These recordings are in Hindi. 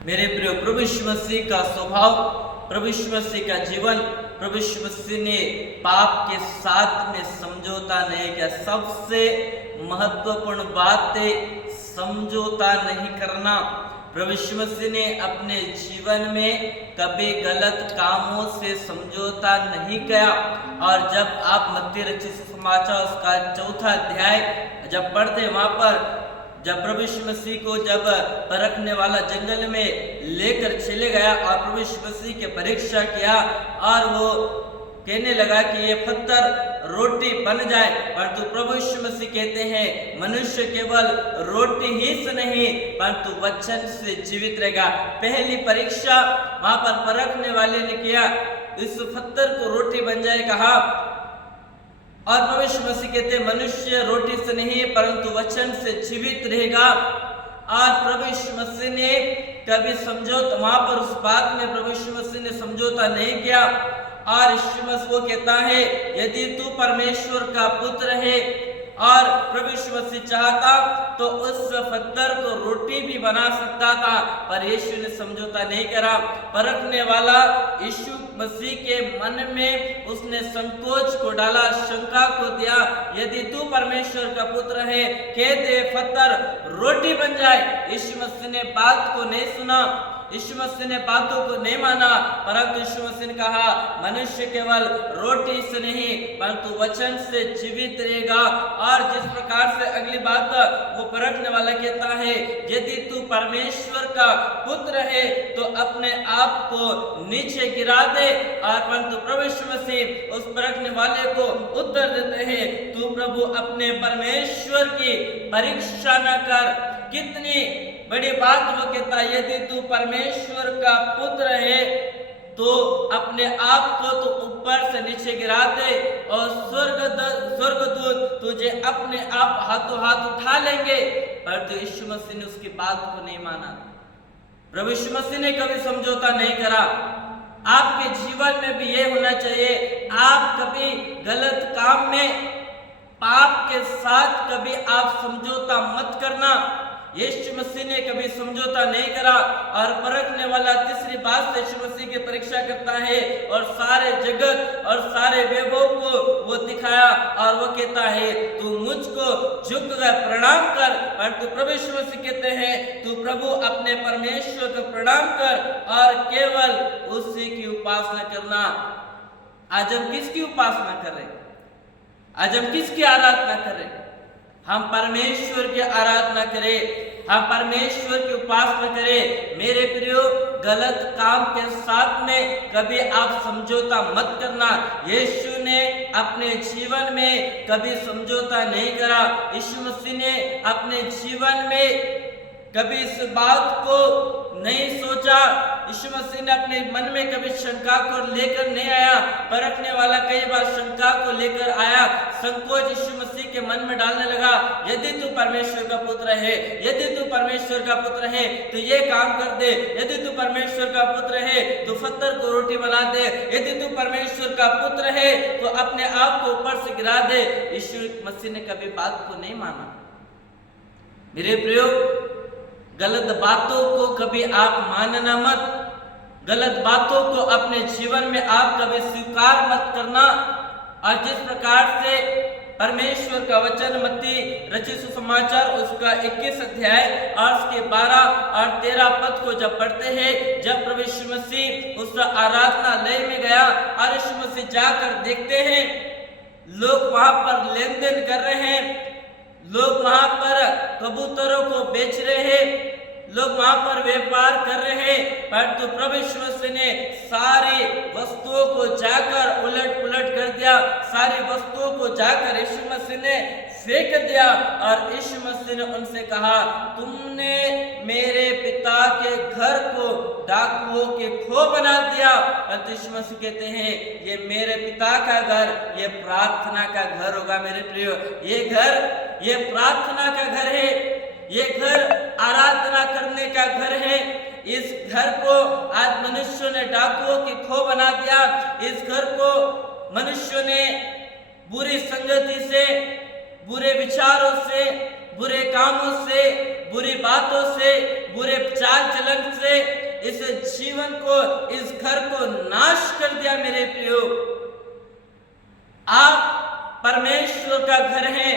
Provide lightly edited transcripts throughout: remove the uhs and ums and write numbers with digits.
मेरे प्रिय, प्रभु यीशु मसीह का स्वभाव, प्रभु यीशु मसीह का जीवन, प्रभु यीशु मसीह ने पाप के साथ में समझौता नहीं किया। सबसे महत्वपूर्ण बात है समझौता नहीं करना। प्रभु यीशु मसीह ने अपने जीवन में कभी गलत कामों से समझौता नहीं किया। और जब आप मत्ती रचित सुसमाचार उसका 4वां अध्याय जब पढ़ते, वहां पर जब प्रभु यीशु मसीह को जब परखने वाला जंगल में लेकर चले गया और प्रभु यीशु मसीह की परीक्षा किया और वो कहने लगा कि ये पत्थर रोटी बन जाए, परंतु प्रभु यीशु मसीह कहते हैं मनुष्य केवल रोटी ही से नहीं परंतु वचन से जीवित रहेगा। पहली परीक्षा वहां पर परखने वाले ने किया, इस पत्थर को रोटी बन जाए कहा, और प्रभु यीशु मसीह कहते मनुष्य रोटी से नहीं परंतु वचन से जीवित रहेगा। और प्रभु यीशु मसीह ने कभी समझौता, वहां पर उस बात में प्रभु यीशु मसीह ने समझौता नहीं किया। और यीशु मसीह वो कहता है यदि तू परमेश्वर का पुत्र है, और प्रभु यीशु मसीह चाहता तो उस पत्थर को रोटी भी बना सकता था, पर यीशु ने समझौता नहीं करा। परखने वाला यीशु मसीह के मन में उसने संकोच को डाला, शंका को दिया, यदि तू परमेश्वर का पुत्र है कह दे पत्थर रोटी बन जाए। यीशु मसीह ने बात को नहीं सुना, यीशु मसीह ने बातों को नहीं माना, परंतु यीशु मसीह ने कहा मनुष्य केवल रोटी से नहीं परंतु वचन से जीवित रहेगा। और जिस प्रकार से अगली बात वो परखने वाला कहता है यदि तू परमेश्वर का पुत्र है तो अपने आप को नीचे गिरा दे, और परंतु प्रभु यीशु मसीह उस परखने वाले को उत्तर देते हैं तू प्रभु अपने परमेश्वर की परीक्षा न कर। कितनी बड़ी बात वो कहता है, यदि तू परमेश्वर का पुत्र है तो अपने आप को तो ऊपर से नीचे गिरा दे और स्वर्गदूत तुझे अपने आप हाथों हाथ उठा लेंगे। परंतु यीशु मसीह ने उसकी बात को नहीं माना। प्रभु यीशु मसीह ने कभी समझौता नहीं करा। आपके जीवन में भी ये होना चाहिए, आप कभी गलत काम में पाप के साथ कभी आप समझौता मत करना। यीशु मसीह ने कभी समझौता नहीं करा। और परखने वाला तीसरी बात से यीशु मसीह की परीक्षा करता है और सारे जगत और सारे वैभव को वो दिखाया और वो कहता है तू मुझको झुककर प्रणाम कर। परंतु प्रभु यीशु मसीह कहते हैं तू प्रभु अपने परमेश्वर को प्रणाम कर और केवल उसी की उपासना करना। आज हम किसकी उपासना कर रहे? आज हम किसकी आराधना करें? हम परमेश्वर की आराधना करें, हम परमेश्वर की उपासना करें। मेरे प्रियो, गलत काम के साथ में कभी आप समझौता मत करना। यीशु ने अपने जीवन में कभी समझौता नहीं करा। यीशु मसीह ने अपने जीवन में कभी इस बात को नहीं सोचा। यीशु मसीह ने अपने मन में कभी शंका को लेकर नहीं आया। परखने वाला कई बार शंका को लेकर आया, संकोच यीशु मसीह के मन में डालने लगा। यदि तू परमेश्वर का पुत्र है, यदि तू परमेश्वर का पुत्र है तो ये काम कर दे, यदि तू परमेश्वर का पुत्र है तो पत्थर को रोटी बना दे, यदि तू परमेश्वर का पुत्र है तो अपने आप को ऊपर से गिरा दे। यीशु मसीह ने कभी बात को नहीं माना। मेरे प्रियो, गलत बातों को कभी आप मानना मत। गलत बातों को अपने जीवन में आप कभी स्वीकार मत करना। और जिस प्रकार से परमेश्वर का वचन मत्ती रचित सुसमाचार उसका 21 अध्याय और उसके 12 और 13 पद को जब पढ़ते हैं, जब प्रभु यीशु मसीह उस आराधनालय में गया और यीशु मसीह जाकर देखते हैं लोग वहां पर लेन देन कर रहे हैं, लोग वहां पर कबूतरों को बेच रहे हैं, लोग वहां पर व्यापार कर रहे हैं, परंतु प्रभु यीशु मसीह ने सारी वस्तुओं को जाकर उलट पुलट कर दिया। सारी वस्तुओं को जाकर यीशु मसीह ने फेंक दिया और यीशु मसीह ने उनसे कहा तुमने मेरे पिता के घर को डाकुओं के खो बना दिया। परंतु यीशु मसीह कहते हैं ये मेरे पिता का घर, ये प्रार्थना का घर होगा। मेरे प्रियो, ये घर ये प्रार्थना का घर है, ये घर आराधना करने का घर है। इस घर को आज मनुष्य ने डाकुओं की खो बना दिया। इस घर को मनुष्य ने बुरी संगति से, बुरे विचारों से, बुरे कामों से, बुरी बातों से, बुरे चाल चलन से इस जीवन को, इस घर को नाश कर दिया। मेरे प्रियो, आप परमेश्वर का घर हैं,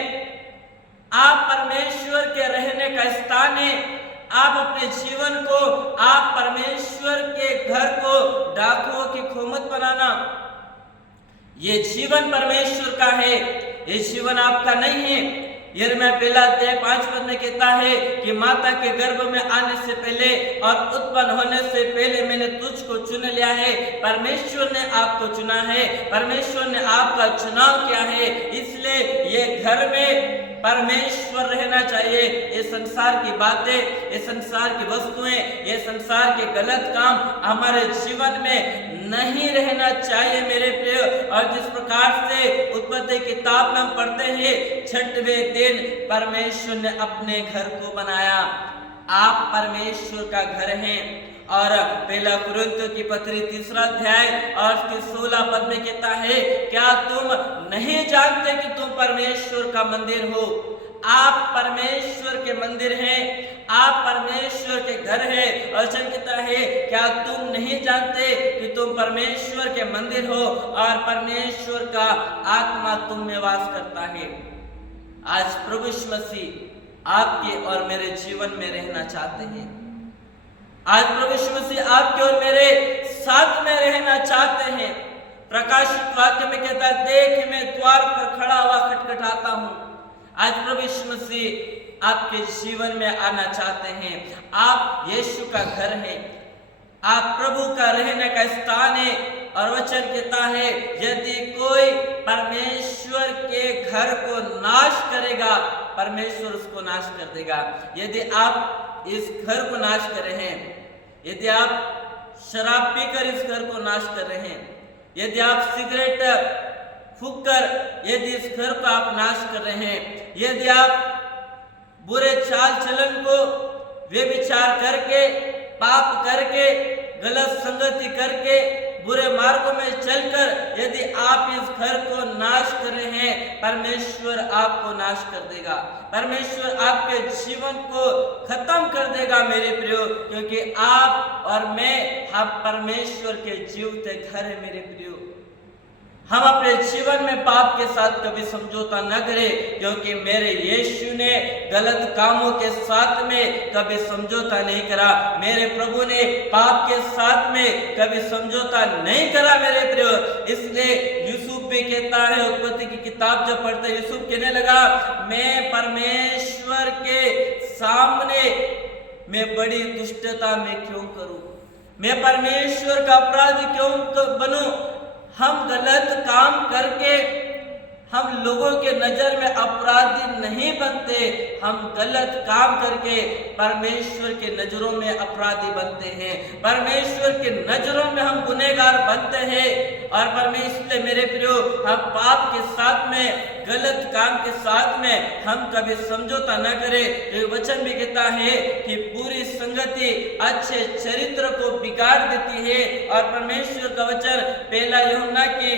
आप परमेश्वर के रहने का स्थान है। आप अपने जीवन को, आप परमेश्वर के घर को डाकुओं की खोमत बनाना, ये जीवन परमेश्वर का है, ये जीवन आपका नहीं है। यिर्मयाह 1:5 में कहता है कि माता के गर्भ में आने से पहले और उत्पन्न होने से पहले मैंने तुझको चुन लिया है। परमेश्वर ने आपको चुना है, परमेश्वर ने आपका चुनाव किया है, इसलिए ये घर में परमेश्वर रहना चाहिए। ये संसार की बातें, ये संसार की वस्तुएं, ये संसार के गलत काम हमारे जीवन में नहीं रहना चाहिए मेरे प्रिय। और जिस प्रकार से उत्पत्ति किताब में हम पढ़ते हैं, 6वें दिन परमेश्वर ने अपने घर को बनाया। आप परमेश्वर का घर हैं। और 1 कुरिन्थियों की पत्री 3 अध्याय और उसके 16 पद में कहता है, क्या तुम नहीं जानते कि तुम परमेश्वर का मंदिर हो? आप परमेश्वर के मंदिर हैं, आप परमेश्वर के घर हैं। और वचन कहता है, क्या तुम नहीं जानते कि तुम परमेश्वर के मंदिर हो और परमेश्वर का आत्मा तुम में वास करता है। आज प्रभु यीशु मसीह आपके और मेरे जीवन में रहना चाहते हैं। आज प्रभु यीशु मसीह आपके और मेरे साथ में रहना चाहते हैं। प्रकाशित वाक्य में कहता है, देख मैं द्वार पर खड़ा हुआ खटखटाता हूं। आज प्रभु यीशु मसीह आपके जीवन में आना चाहते हैं। आप यीशु का घर हैं, आप प्रभु का रहने का स्थान है। और वचन कहता है, यदि कोई परमेश्वर के घर को नाश करेगा, परमेश्वर उसको नाश कर देगा। यदि आप इस घर को नाश कर रहे हैं, यदि आप शराब पीकर इस घर को नाश कर रहे हैं, यदि आप सिगरेट फूंककर यदि इस घर को आप नाश कर रहे हैं, यदि आप बुरे चाल चलन को व्यभिचार करके, पाप करके, गलत संगति करके, बुरे मार्गों में चलकर यदि आप इस घर को नाश कर रहे हैं, परमेश्वर आपको नाश कर देगा। परमेश्वर आपके जीवन को खत्म कर देगा मेरे प्रियो, क्योंकि आप और मैं, हम परमेश्वर के जीवते घर है मेरे प्रियो। हम अपने जीवन में पाप के साथ कभी समझौता न करें, क्योंकि मेरे यीशु ने गलत कामों के साथ में कभी समझौता नहीं करा। मेरे प्रभु ने पाप के साथ में कभी समझौता नहीं करा मेरे प्रियो। इसलिए यूसुफ भी कहता है, उत्पत्ति की किताब जब पढ़ते यूसुफ कहने लगा, मैं परमेश्वर के सामने मैं बड़ी दुष्टता में क्यों करूं, मैं परमेश्वर का अपराधी क्यों बनूं। हम गलत काम करके हम लोगों के नजर में अपराधी नहीं बनते, हम गलत काम करके परमेश्वर के नजरों में अपराधी बनते हैं, परमेश्वर के नजरों में हम गुनहगार बनते हैं। और परमेश्वर मेरे प्रियो, हम पाप के साथ में, गलत काम के साथ में हम कभी समझौता न करें। तो वचन भी कहता है कि बुरी संगति अच्छे चरित्र को बिगाड़ देती है। और परमेश्वर का वचन 1 यूहन्ना की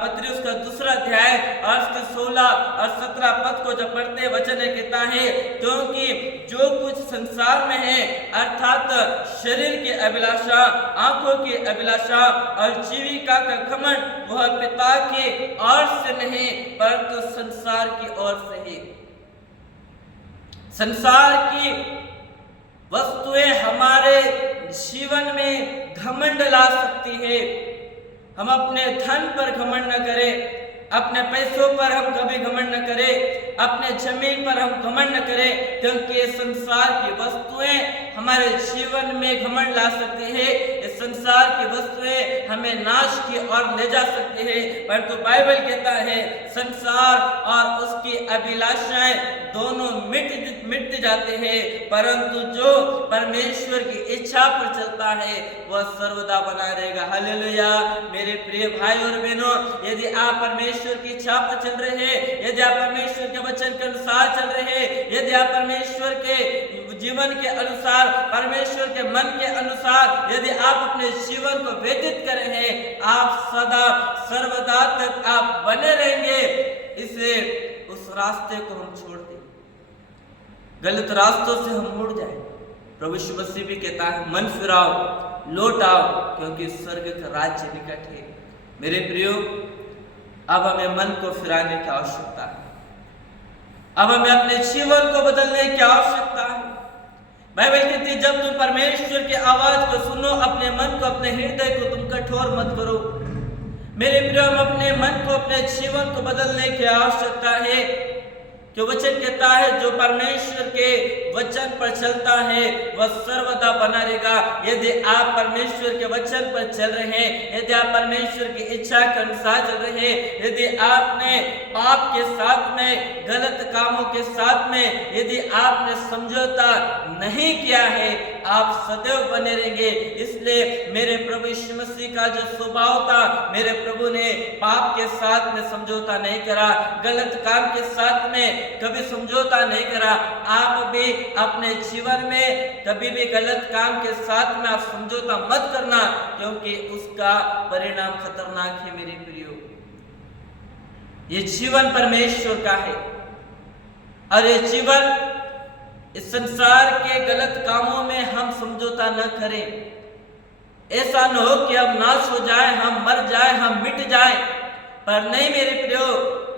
पत्री उसका 2 अध्याय और उसके 16 और 17 पद को जब पढ़ते वचन कहता है, क्योंकि जो कुछ संसार में है, अर्थात शरीर की अभिलाषा, आंखों की अभिलाषा और जीविका का घमंड, वह पिता की ओर से नहीं परंतु संसार की ओर से ही। संसार की वस्तुएं हमारे जीवन में घमंड ला सकती है। हम अपने धन पर घमंड न करें, अपने पैसों पर हम कभी घमंड न करें, अपने जमीन पर हम घमंड न करें, क्योंकि ये संसार की वस्तुएं हमारे जीवन में घमंड ला सकती है। ये संसार की वस्तुएं हमें नाश की ओर ले जा सकती है। परंतु बाइबल कहता है, संसार और उसकी अभिलाषाएं दोनों मिट जाते हैं, परंतु जो परमेश्वर की इच्छा पर चलता है वह सर्वदा बना रहेगा। हालेलुया। मेरे प्रिय भाई और बहनों, यदि आप परमेश्वर की इच्छा पर चल रहे हैं, यदि आप परमेश्वर के वचन के अनुसार चल रहे हैं, यदि आप परमेश्वर के जीवन के अनुसार, परमेश्वर के मन के अनुसार यदि आप अपने जीवन को व्यतीत कर रहे हैं, आप सदा सर्वदा तक आप बने रहेंगे। इसे उस रास्ते को हम छोड़ दें, गलत रास्तों से हम मुड़ जाए। प्रभु यीशु मसीह भी कहता है, मन फिराओ लौट आओ, क्योंकि स्वर्ग का राज्य निकट है। मेरे प्रियो, अब हमें मन को फिराने की आवश्यकता है। अब हमें अपने जीवन को बदलने की आवश्यकता है। बाइबल कहती है, जब तुम परमेश्वर की आवाज को सुनो, अपने मन को, अपने हृदय को तुम कठोर मत करो। मेरे प्रियो, हम अपने मन को, अपने जीवन को बदलने की आवश्यकता है। जो वचन कहता है, जो परमेश्वर के वचन पर चलता है वह सर्वदा बना रहेगा। यदि आप परमेश्वर के वचन पर चल रहे हैं, यदि आप परमेश्वर की इच्छा के अनुसार चल रहे हैं, यदि आपने पाप के साथ में, गलत कामों के साथ में यदि आपने समझौता नहीं किया है, आप सदैव बने रहेंगे। इसलिए मेरे प्रभु यीशु मसीह का जो स्वभाव था, मेरे प्रभु ने पाप के साथ में समझौता नहीं करा, गलत काम के साथ में कभी समझौता नहीं करा। आप भी अपने जीवन में कभी भी गलत काम के साथ में आप समझौता मत करना, क्योंकि उसका परिणाम खतरनाक है। मेरे प्रियो, ये जीवन परमेश्वर का है और ये जीवन, इस संसार के गलत कामों में हम समझौता न करें। ऐसा न हो कि हम नाश हो जाए, हम मर जाए, हम मिट जाए। पर नहीं मेरे प्रियो,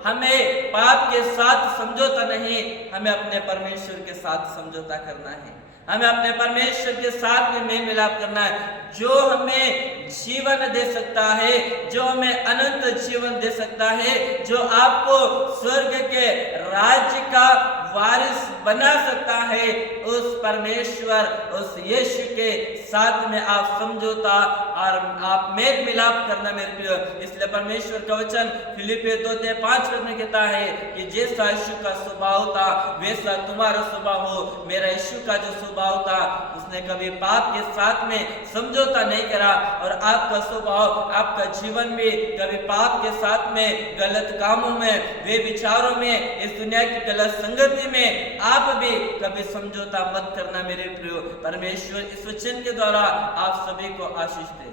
हमें पाप के साथ समझौता नहीं, हमें अपने परमेश्वर के साथ समझौता करना है। हमें अपने परमेश्वर के साथ में मेल मिलाप करना है, जो हमें जीवन दे सकता है, जो हमें अनंत जीवन दे सकता है, जो आपको स्वर्ग के राज्य का वारिस बना सकता है। उस परमेश्वर, उस यीशु के साथ में आप समझौता और आप मेल मिलाप करना मेरे प्रिय। इसलिए परमेश्वर का वचन फिलिपियों 2:5 में कहता है कि जैसा यीशु का स्वभाव था वैसा तुम्हारा स्वभाव हो। मेरा यीशु का जो स्वभाव था, उसने कभी पाप के साथ में समझौता नहीं करा, और आपका स्वभाव, आपका जीवन भी कभी पाप के साथ में, गलत कामों में, वे विचारों में, इस दुनिया की गलत संगति में आप भी कभी समझौता मत करना मेरे प्रियो। परमेश्वर इस वचन के द्वारा आप सभी को आशीष दे।